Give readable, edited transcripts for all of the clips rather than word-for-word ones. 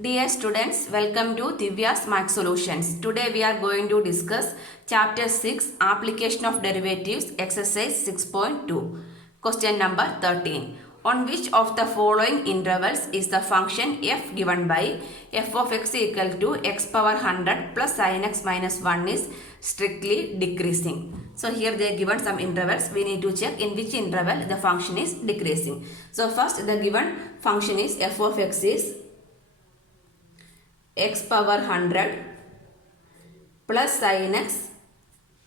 Dear students, welcome to Divya's Math Solutions. Today we are going to discuss Chapter 6, Application of Derivatives, Exercise 6.2. Question number 13. On which of the following intervals is the function f given by f of x equal to x power 100 plus sin x minus 1 is strictly decreasing? So here they are given some intervals. We need to check in which interval the function is decreasing. So first the given function is f of x is x power 100 plus sin x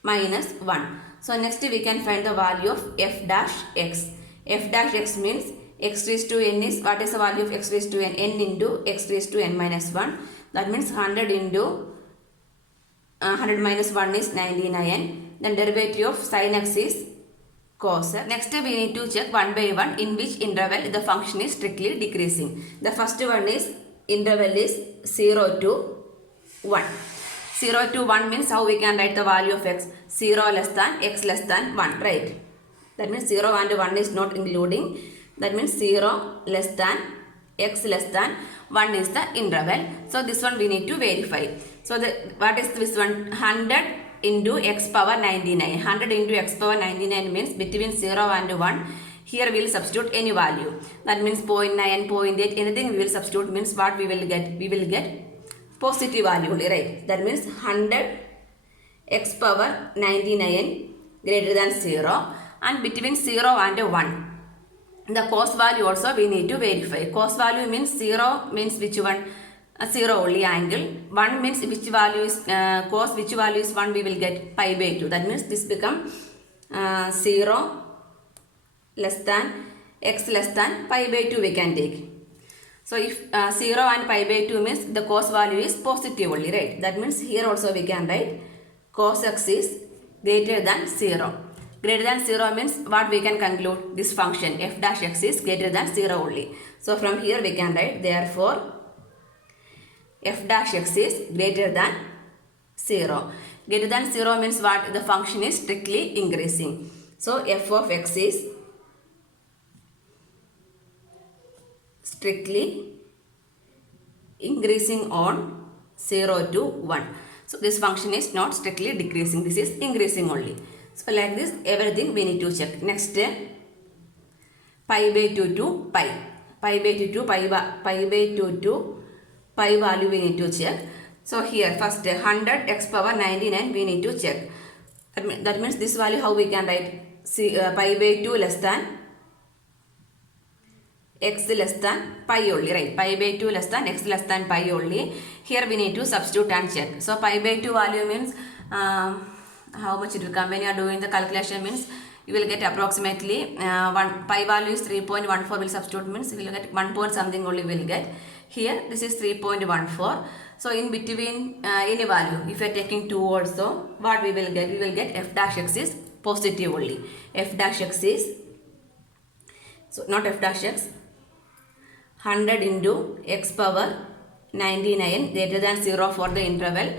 minus 1. So next we can find the value of f dash x. F dash x means x raised to n is, what is the value of x raised to n? N into x raised to n minus 1. That means 100 into 100 minus 1 is 99. Then derivative of sin x is cos x. Next we need to check one by one in which interval the function is strictly decreasing. The first one is interval is 0 to 1. 0 to 1 means how we can write the value of x? 0 less than x less than 1, right? That means 0 and 1 is not including. That means 0 less than x less than 1 is the interval. So this one we need to verify. So what is this one? 100 into x power 99. 100 into x power 99 means between 0 and 1. Here we will substitute any value. That means 0.9, 0.8, anything we will substitute means what we will get? We will get positive value only, right? That means 100 x power 99 greater than 0 and between 0 and 1. The cos value also we need to verify. Cos value means 0 means which one? 0 only angle. 1 means which value is cos, which value is 1 we will get pi by 2. That means this become 0 less than x less than pi by 2 we can take. So if 0 and pi by 2 means the cos value is positive only, right? That means here also we can write cos x is greater than 0. Greater than 0 means what we can conclude? This function f dash x is greater than 0 only. So from here we can write therefore f dash x is greater than 0. Greater than 0 means what? The function is strictly increasing. So f of x is strictly increasing on 0 to 1. So this function is not strictly decreasing. This is increasing only. So like this everything we need to check. Next pi by 2 to pi. Pi by 2 to pi by 2 to pi value we need to check. So here first 100 x power 99 we need to check. That means this value how we can write? Pi by 2 less than x less than pi only, right? Pi by 2 less than x less than pi only. Here we need to substitute and check. So pi by 2 value means how much it will come when you are doing the calculation means you will get approximately pi value is 3.14 will substitute means you will get 1 point something only will get. Here this is 3.14. So in between any value if you are taking 2 also what we will get? We will get f dash x is positive only. F dash x is, so not f dash x, 100 into x power 99 greater than 0 for the interval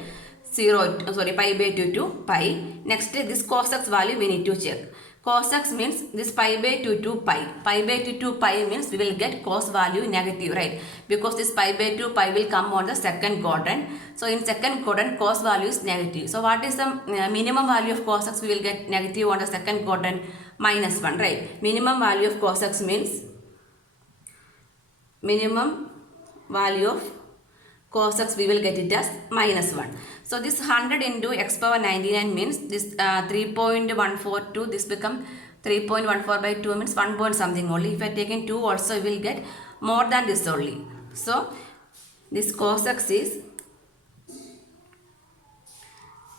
pi by 2 to pi. Next this cos x value we need to check. Cos x means this pi by 2 to pi. Pi by 2 to pi means we will get cos value negative, right? Because this pi by 2 pi will come on the second quadrant. So in second quadrant cos value is negative. So what is the minimum value of cos x? We will get negative on the second quadrant minus 1, right? Minimum value of cos x means minimum value of cos x we will get it as minus 1. So this 100 into x power 99 means this 3.14 to this become 3.14 by 2 means 1 point something only. If I are taking 2 also we will get more than this only. So this cos x is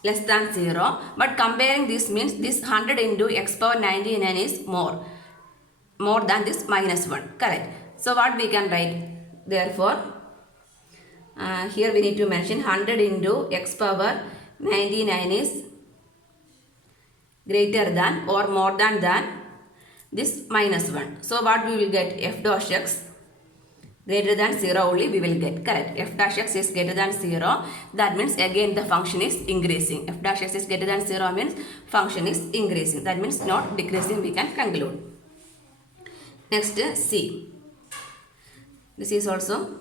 less than 0. But comparing this means this 100 into x power 99 is more than this minus 1. Correct. So what we can write? Therefore here we need to mention 100 into x power 99 is greater than or more than this minus 1. So what we will get? F dash x greater than 0 only we will get. Correct. F dash x is greater than 0. That means again the function is increasing. F dash x is greater than 0 means function is increasing. That means not decreasing we can conclude. Next C. This is also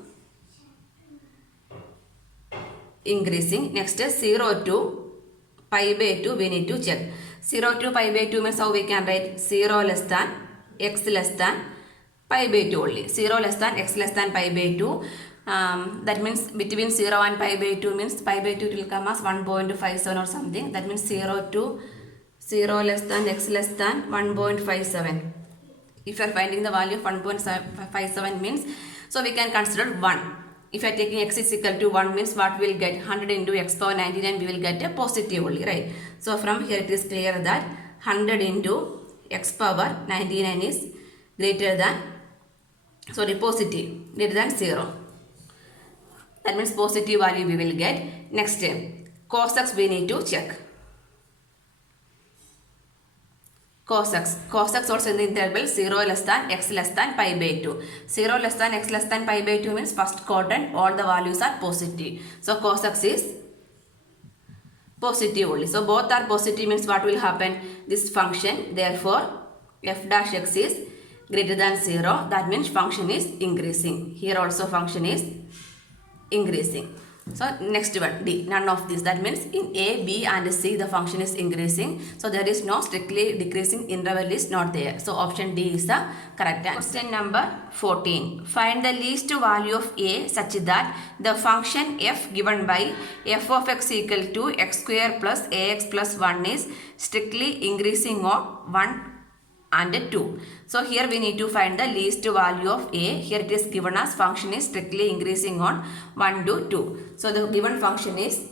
increasing. Next 0 to pi by 2 we need to check. 0 to pi by 2 means how we can write 0 less than x less than pi by 2 only. 0 less than x less than pi by 2. That means between 0 and pi by 2 means pi by 2 will come as 1.57 or something. That means 0 to 0 less than x less than 1.57. If you are finding the value of 1.57 means, so we can consider 1. If you are taking x is equal to 1 means what we will get 100 into x power 99 we will get a positive only, right? So from here it is clear that 100 into x power 99 is greater than, sorry, positive, greater than 0. That means positive value we will get. Next, cos x we need to check. Cos x also in the interval 0 less than x less than pi by 2. 0 less than x less than pi by 2 means first quadrant all the values are positive. So cos x is positive only. So both are positive means what will happen? This function, therefore f dash x is greater than 0. That means function is increasing. Here also function is increasing. So next one, D, none of this. That means in A, B and C the function is increasing. So there is no strictly decreasing interval is not there. So option D is the correct answer. Question number 14. Find the least value of A such that the function f given by f of x equal to x square plus ax plus 1 is strictly increasing on 1 and 2. So here we need to find the least value of A. Here it is given as function is strictly increasing on 1 to 2. So the given function is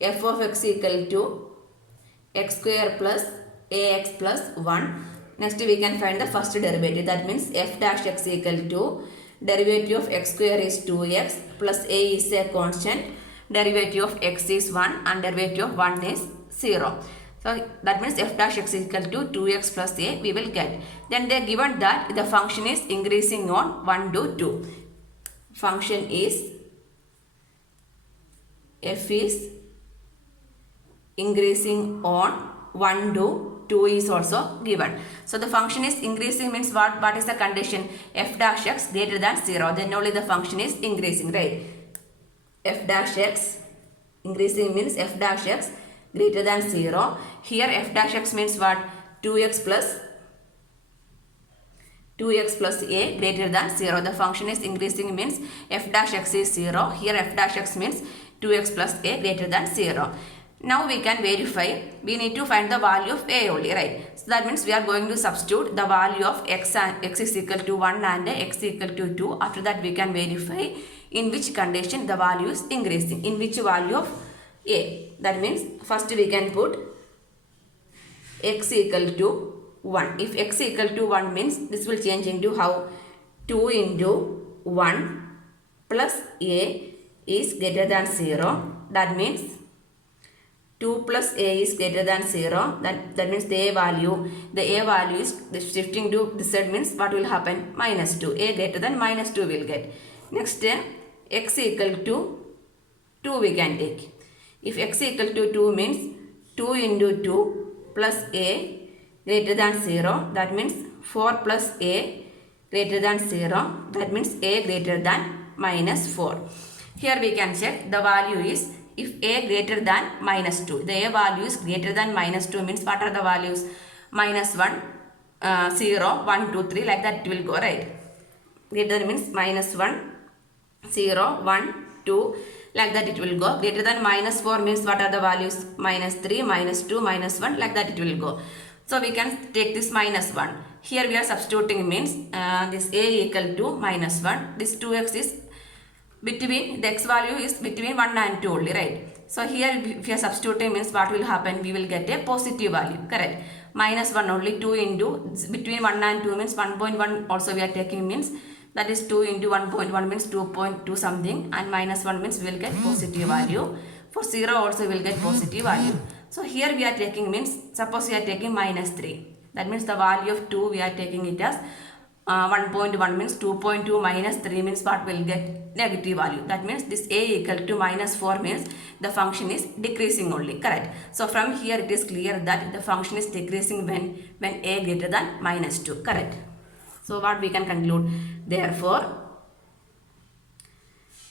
f of x equal to x square plus ax plus 1. Next we can find the first derivative. That means f dash x equal to derivative of x square is 2x plus a is a constant. Derivative of x is 1 and derivative of 1 is 0. So that means f dash x is equal to 2x plus a we will get. Then they are given that the function is increasing on 1 to 2. Function is f is increasing on 1 to 2 is also given. So the function is increasing means what is the condition? F dash x greater than 0. Then only the function is increasing, right? F dash x increasing means f dash x greater than 0. Here f dash x means what? 2x plus a greater than 0. The function is increasing means f dash x is 0. Here f dash x means 2x plus a greater than 0. Now we can verify. We need to find the value of a only, right? So that means we are going to substitute the value of x and x is equal to 1 and x equal to 2. After that we can verify in which condition the value is increasing. In which value of a. That means first we can put x equal to 1. If x equal to 1 means this will change into how? 2 into 1 plus a is greater than 0. That means 2 plus a is greater than 0. That means the a value is shifting to this side means what will happen? Minus 2. A greater than minus 2 will get. Next x equal to 2 we can take. If x equal to 2 means 2 into 2 plus a greater than 0. That means 4 plus a greater than 0. That means a greater than minus 4. Here we can check the value is if a greater than minus 2. The a value is greater than minus 2 means what are the values? Minus 1, 0, 1, 2, 3 like that it will go, right? Greater than means minus 1, 0, 1, 2 like that it will go. Greater than minus 4 means what are the values? Minus 3, minus 2, minus 1 like that it will go. So we can take this minus 1. Here we are substituting means this a equal to minus 1. This 2x is between, the x value is between 1 and 2 only, right? So here if you are substituting means what will happen? We will get a positive value, correct? Minus 1 only 2 into, between 1 and 2 means 1.1 also we are taking means that is 2 into 1.1 means 2.2 something and minus 1 means we will get positive value. For 0 also we will get positive value. So here we are taking means suppose we are taking minus 3. That means the value of 2 we are taking it as 1.1 means 2.2 minus 3 means what will get? Negative value. That means this a equal to minus 4 means the function is decreasing only, correct? So from here it is clear that the function is decreasing when a greater than minus 2, correct? So what we can conclude? Therefore,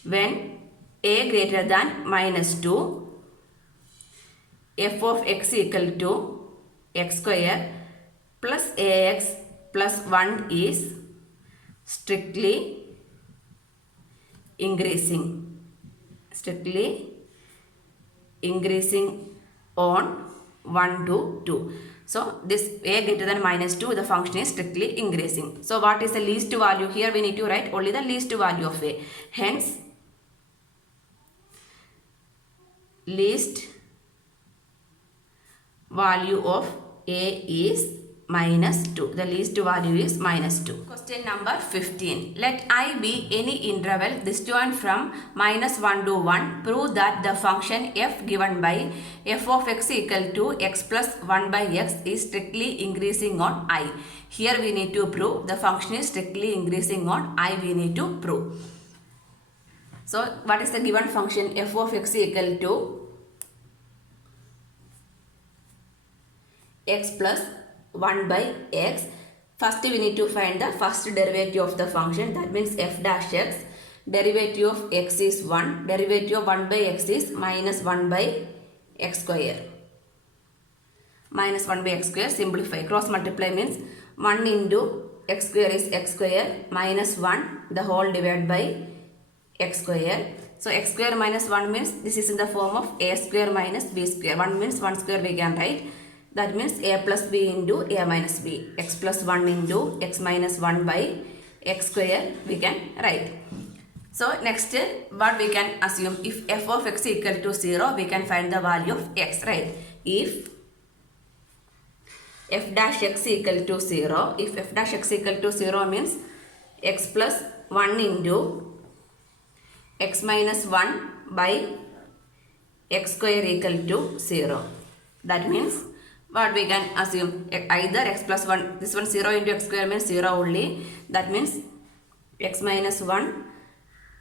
when a greater than minus 2, f of x equal to x square plus ax plus 1 is strictly increasing. Strictly increasing on 1 to 2. So this a greater than minus 2, the function is strictly increasing. So what is the least value? Here we need to write only the least value of a. Hence, least value of a is minus 2. The least value is minus 2. Question number 15. Let I be any interval disjoint from minus 1 to 1. Prove that the function f given by f of x equal to x plus 1 by x is strictly increasing on I. Here we need to prove the function is strictly increasing on I. We need to prove. So what is the given function? F of x equal to x plus 1 by x. First we need to find the first derivative of the function, that means f dash x. Derivative of x is 1. Derivative of 1 by x is minus 1 by x square. Minus 1 by x square, simplify. Cross multiply means 1 into x square is x square minus 1 the whole divided by x square. So x square minus 1 means this is in the form of a square minus b square. 1 means 1 square we can write. That means a plus b into a minus b. X plus 1 into x minus 1 by x square we can write. So next what we can assume, if f of x equal to 0, we can find the value of x, right? If f dash x equal to 0, if f dash x equal to 0 means x plus 1 into x minus 1 by x square equal to 0. That means what we can assume, either x plus 1, this one 0 into x square means 0 only. That means x minus 1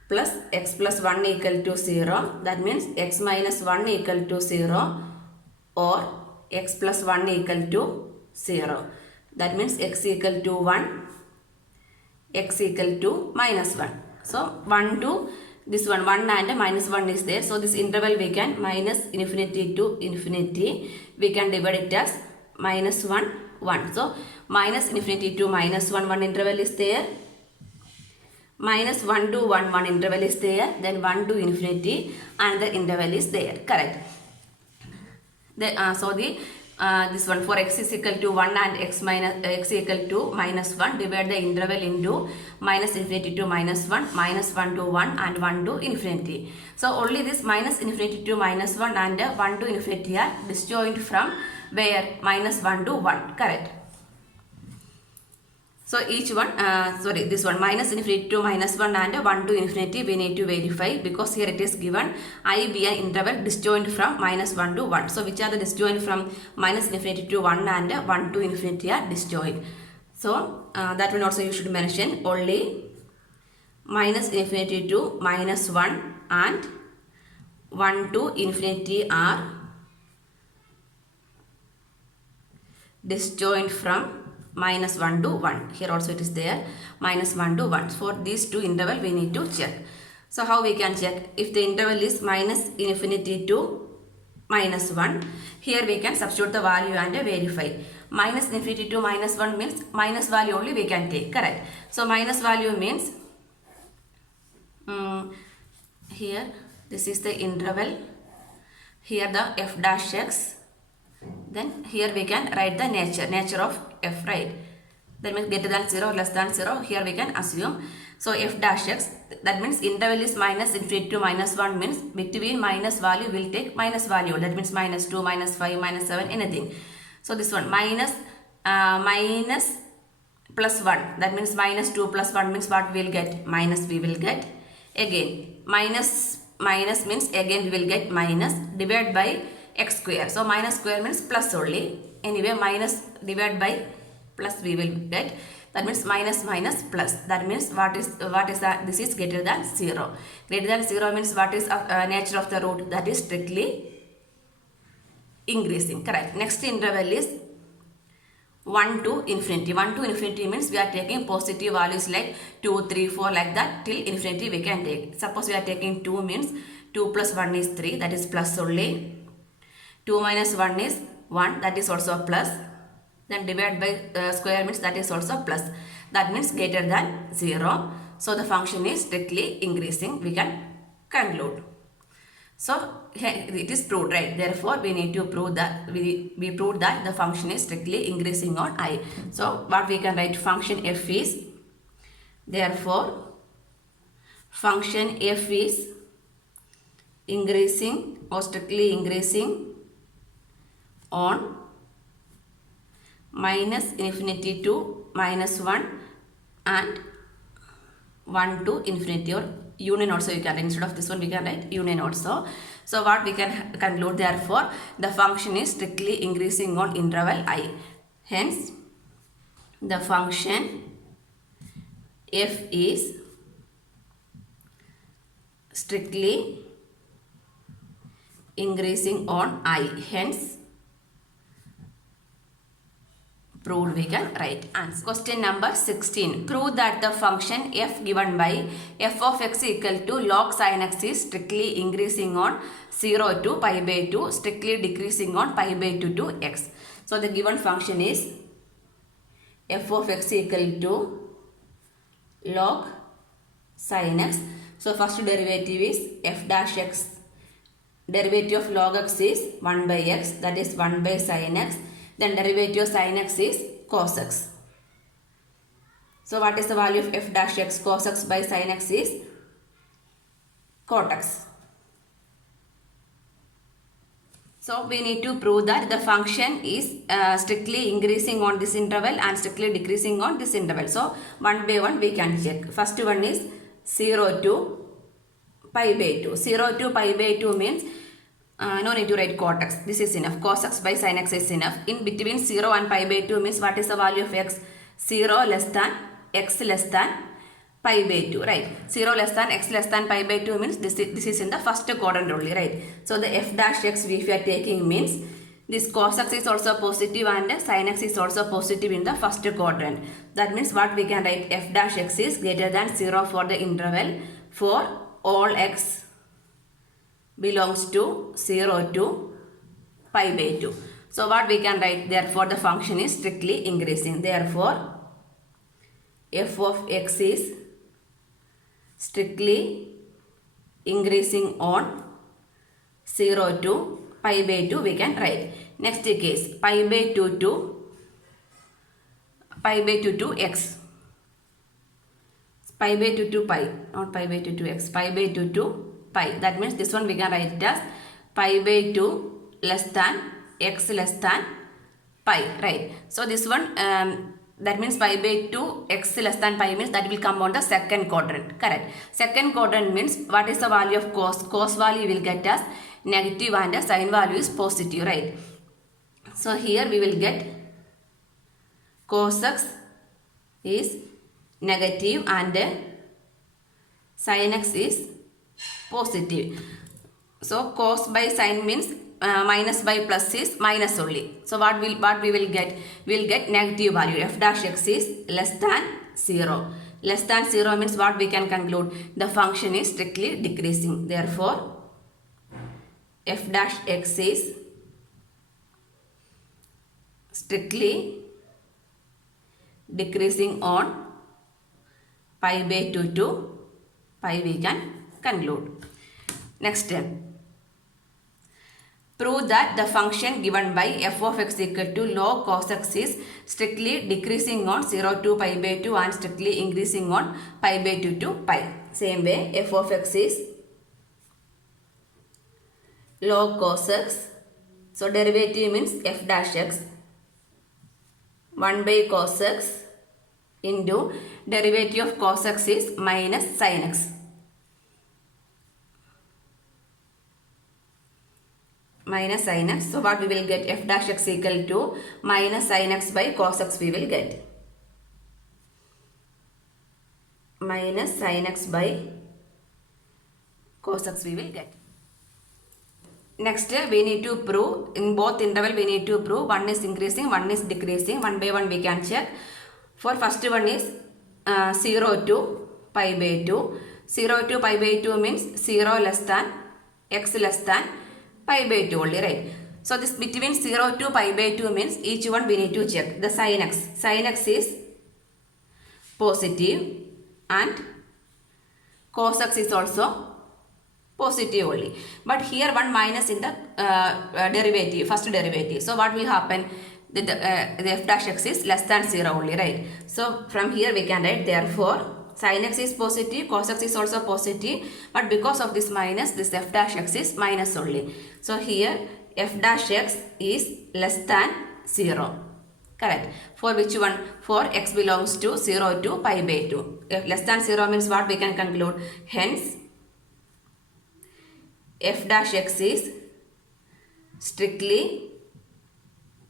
plus x plus 1 equal to 0. That means x minus 1 equal to 0 or x plus 1 equal to 0. That means x equal to 1, x equal to minus 1. So 1 to this one 1 and minus 1 is there. So this interval we can minus infinity to infinity. We can divide it as minus 1, 1. So minus infinity to minus 1, 1 interval is there. Minus 1 to 1, 1 interval is there. Then 1 to infinity and the interval is there. Correct. This one for x is equal to 1 and x equal to minus 1, divide the interval into minus infinity to minus 1, minus 1 to 1 and 1 to infinity. So only this minus infinity to minus 1 and 1 to infinity are disjoint from where minus 1 to 1. Correct. So each one, this one minus infinity to minus 1 and 1 to infinity we need to verify, because here it is given I be an interval disjoint from minus 1 to 1. So which are the disjoint from minus infinity to 1 and 1 to infinity are disjoint. So that one also you should mention, only minus infinity to minus 1 and 1 to infinity are disjoint from minus 1 to 1. Here also it is there, minus 1 to 1. For these two interval we need to check. So how we can check? If the interval is minus infinity to minus 1, here we can substitute the value and verify. Minus infinity to minus 1 means minus value only we can take. Correct. So minus value means here this is the interval, here the f dash x. Then here we can write the nature of f, right? That means greater than 0, less than 0. Here we can assume. So f dash x, that means interval is minus infinity to minus 1 means between minus value will take minus value. That means minus 2, minus 5, minus 7, anything. So this one minus plus 1. That means minus 2 plus 1 means what we will get? Minus we will get. Again minus means again we will get minus, divided by x square. So minus square means plus only. Anyway, minus divided by plus we will get. That means minus minus plus. That means what is that? This is greater than 0. Greater than 0 means what is nature of the root? That is strictly increasing. Correct. Next interval is 1 to infinity. 1 to infinity means we are taking positive values like 2, 3, 4 like that till infinity we can take. Suppose we are taking 2 means 2 plus 1 is 3, that is plus only. 2 minus 1 is 1, that is also plus. Then divide by square means that is also plus. That means greater than 0. So the function is strictly increasing, we can conclude. So it is proved, right? Therefore, we need to prove that we proved that the function is strictly increasing on I. So what we can write, function f is, therefore function f is increasing or strictly increasing on minus infinity to minus 1 and 1 to infinity, or union also you can write. Instead of this one we can write union also. So what we can conclude, therefore the function is strictly increasing on interval I. Hence the function f is strictly increasing on I. Hence proved, we can write answer. Question number 16. Prove that the function f given by f of x equal to log sin x is strictly increasing on 0 to pi by 2, strictly decreasing on pi by 2 to x. So the given function is f of x equal to log sin x. So first derivative is f dash x. Derivative of log x is 1 by x, that is 1 by sin x. Then derivative of sin x is cos x. So what is the value of f dash x? Cos x by sin x is cot x. So we need to prove that the function is strictly increasing on this interval and strictly decreasing on this interval. So one by one we can check. First one is 0 to pi by 2. 0 to pi by 2 means no need to write cot x. This is enough. Cos x by sin x is enough. In between 0 and pi by 2 means what is the value of x? 0 less than x less than pi by 2, right? 0 less than x less than pi by 2 means this is in the first quadrant only, right? So the f dash x if you are taking means this cos x is also positive and sin x is also positive in the first quadrant. That means what we can write, f dash x is greater than 0 for the interval for all x belongs to 0 to pi by 2. So what we can write, therefore the function is strictly increasing. Therefore f of x is strictly increasing on 0 to pi by 2 we can write. Next case, pi by 2 to x. Pi by 2 to pi, not pi by 2 to x, pi by 2 to pi. That means this one we can write it as pi by 2 less than x less than pi, right? So this one that means pi by 2 x less than pi means that will come on the second quadrant, correct? Second quadrant means what is the value of cos? Cos value will get as negative and the sin value is positive, right? So here we will get cos x is negative and sin x is positive. So cos by sin means minus by plus is minus only. So what we will get? We will get negative value. F dash x is less than 0. Less than 0 means what we can conclude? The function is strictly decreasing. Therefore f dash x is strictly decreasing on pi by 2 to pi we can conclude. Next step. Prove that the function given by f of x equal to log cos x is strictly decreasing on 0 to pi by 2 and strictly increasing on pi by 2 to pi. Same way, f of x is log cos x. So derivative means f dash x 1 by cos x into derivative of cos x is minus sin x. Minus sin x. So what we will get? F dash x equal to minus sin x by cos x we will get. Minus sin x by cos x we will get. Next, we need to prove, in both interval we need to prove one is increasing, one is decreasing. One by one we can check. For first one is 0 to pi by 2. 0 to pi by 2 means 0 less than x less than pi by 2 only, right? So this between 0 to pi by 2 means each one we need to check. The sin x. Sin x is positive and cos x is also positive only. But here one minus in the derivative, first derivative. So what will happen? The f dash x is less than 0 only, right? So from here we can write therefore sin x is positive, cos x is also positive, but because of this minus, this f dash x is minus only. So here f dash x is less than 0. Correct. For which one? For x belongs to 0 to pi by 2. If less than 0 means what we can conclude? Hence, f dash x is strictly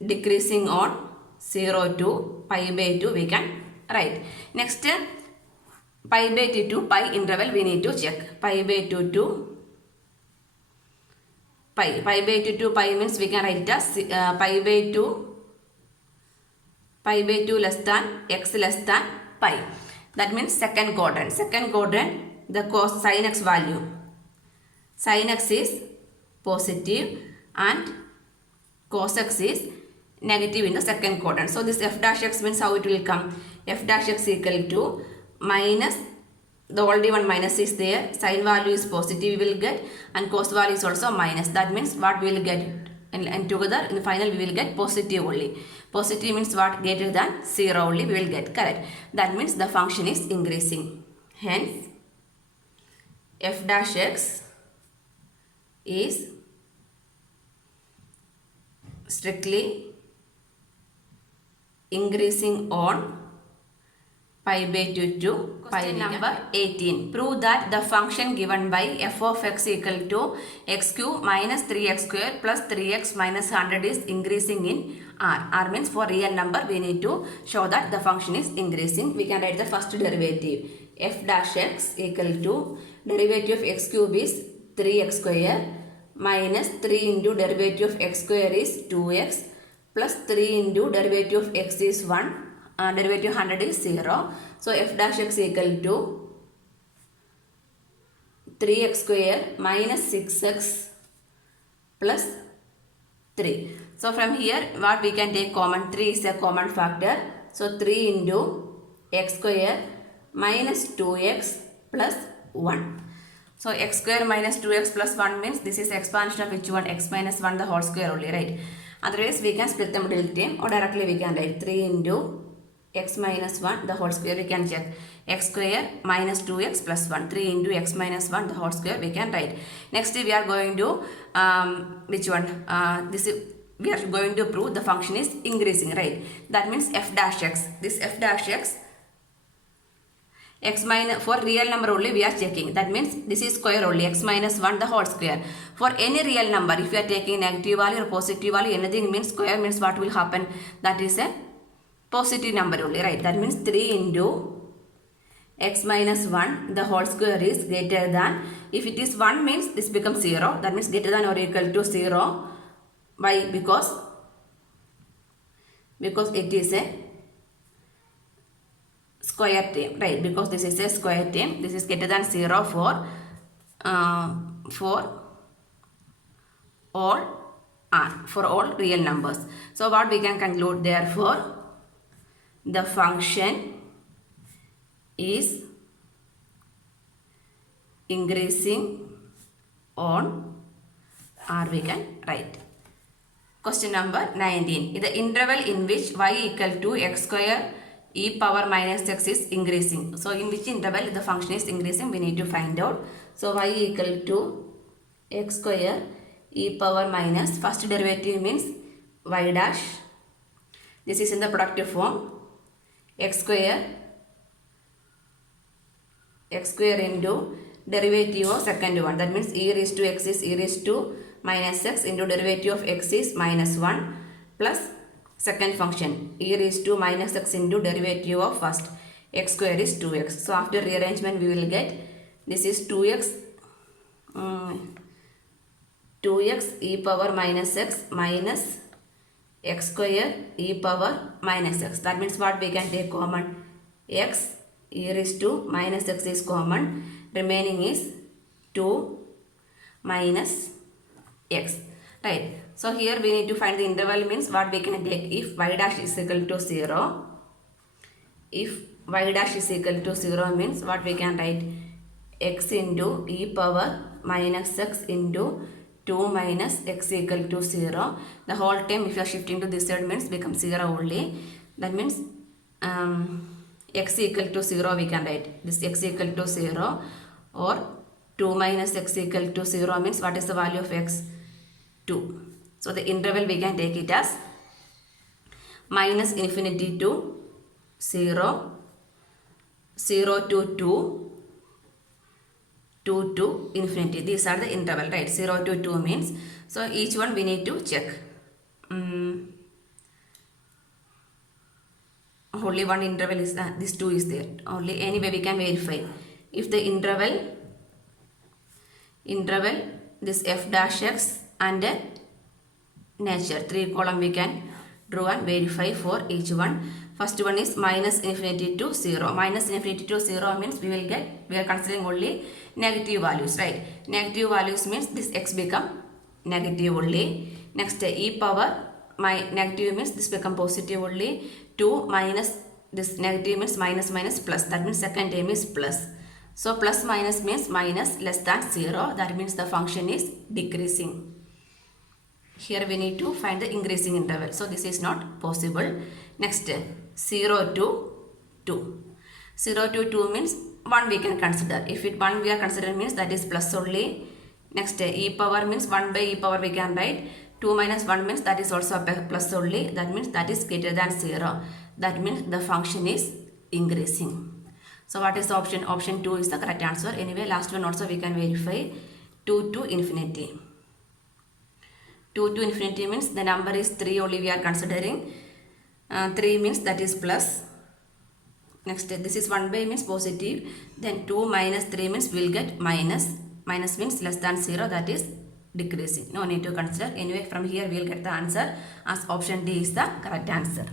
decreasing on 0 to pi by 2 we can write. Next, pi by 2 to pi interval we need to check. Pi by 2 to pi. Pi by 2 to pi means we can write as pi by 2 less than x less than pi. That means second quadrant. Second quadrant, the cos sin x value. Sin x is positive and cos x is negative in the second quadrant. So this f dash x means how it will come? F dash x equal to minus, the already one minus is there, sin value is positive we will get, and cos value is also minus. That means what we will get? And together in the final we will get positive only. Positive means what? Greater than 0 only we will get. Correct. That means the function is increasing. Hence, f dash x is strictly increasing on pi by 2 to pi. Number 18. Prove that the function given by f of x equal to x cube minus 3x square plus 3x minus 100 is increasing in r. R means for real number we need to show that the function is increasing. We can write the first derivative. F dash x equal to derivative of x cube is 3x square minus 3 into derivative of x square is 2x plus 3 into derivative of x is 1. Derivative of 100 is 0. So f dash x equal to 3x square minus 6x plus 3. So from here what we can take common? 3 is a common factor. So 3 into x square minus 2x plus 1. So x square minus 2x plus 1 means this is expansion of which one? X minus 1 the whole square only, right? Otherwise we can split the middle term or directly we can write 3 into x minus 1 the whole square. We can check x square minus 2x plus 1. 3 into x minus 1 the whole square we can write. Next we are going to which one? We are going to prove the function is increasing, right? That means f dash x. This f dash x, x minus, for real number only we are checking. That means this is square only, x minus 1 the whole square. For any real number, if you are taking negative value or positive value, anything means square means what will happen? That is a positive number only, right? That means 3 into x minus 1 the whole square is greater than, if it is 1 means this becomes 0. That means greater than or equal to 0. Why? Because it is a square term, right? Because this is a square term. This is greater than 0 for all r, for all real numbers. So what we can conclude? Therefore, the function is increasing on r we can write. Question number 19. The interval in which y equal to x square e power minus x is increasing. So in which interval the function is increasing we need to find out. So y equal to x square e power minus, first derivative means y dash. This is in the productive form. X square into derivative of second one. That means e raised to x is e raised to minus x into derivative of x is minus 1 plus second function e raised to minus x into derivative of first x square is 2x. So after rearrangement we will get this is 2x 2x e power minus x minus x square e power minus x. That means what we can take common? X e raised to minus x is common. Remaining is 2 minus x. Right. So here we need to find the interval means what we can take if y dash is equal to 0. If y dash is equal to 0 means what we can write? X into e power minus x into 2 minus x equal to 0. The whole term if you are shifting to this side means becomes 0 only. That means x equal to 0 we can write. This x equal to 0 or 2 minus x equal to 0 means what is the value of x? 2. So the interval we can take it as minus infinity to 0, 0 to 2, 2 to infinity. These are the interval, right? 0 to 2 means. So each one we need to check. Only one interval is this 2 is there. Only anyway we can verify. If the interval this f dash x and nature 3 column we can draw and verify for each one. First one is minus infinity to 0. Minus infinity to 0 means we are considering only negative values, right? Negative values means this x become negative only. Next e power negative means this become positive only. 2 minus this negative means minus minus plus. That means second term is plus. So plus minus means minus less than 0. That means the function is decreasing. Here we need to find the increasing interval. So this is not possible. Next 0 to 2. 0 to 2 means 1 we can consider. If it 1 we are considering means that is plus only. Next e power means 1 by e power we can write. 2 minus 1 means that is also plus only. That means that is greater than 0. That means the function is increasing. So what is the option? Option 2 is the correct answer. Anyway, last one also we can verify. 2 to infinity. 2 to infinity means the number is 3 only we are considering. 3 means that is plus. Next this is 1 by means positive. Then 2 minus 3 means we will get minus. Minus means less than 0, that is decreasing. No need to consider. Anyway, from here we will get the answer as option D is the correct answer.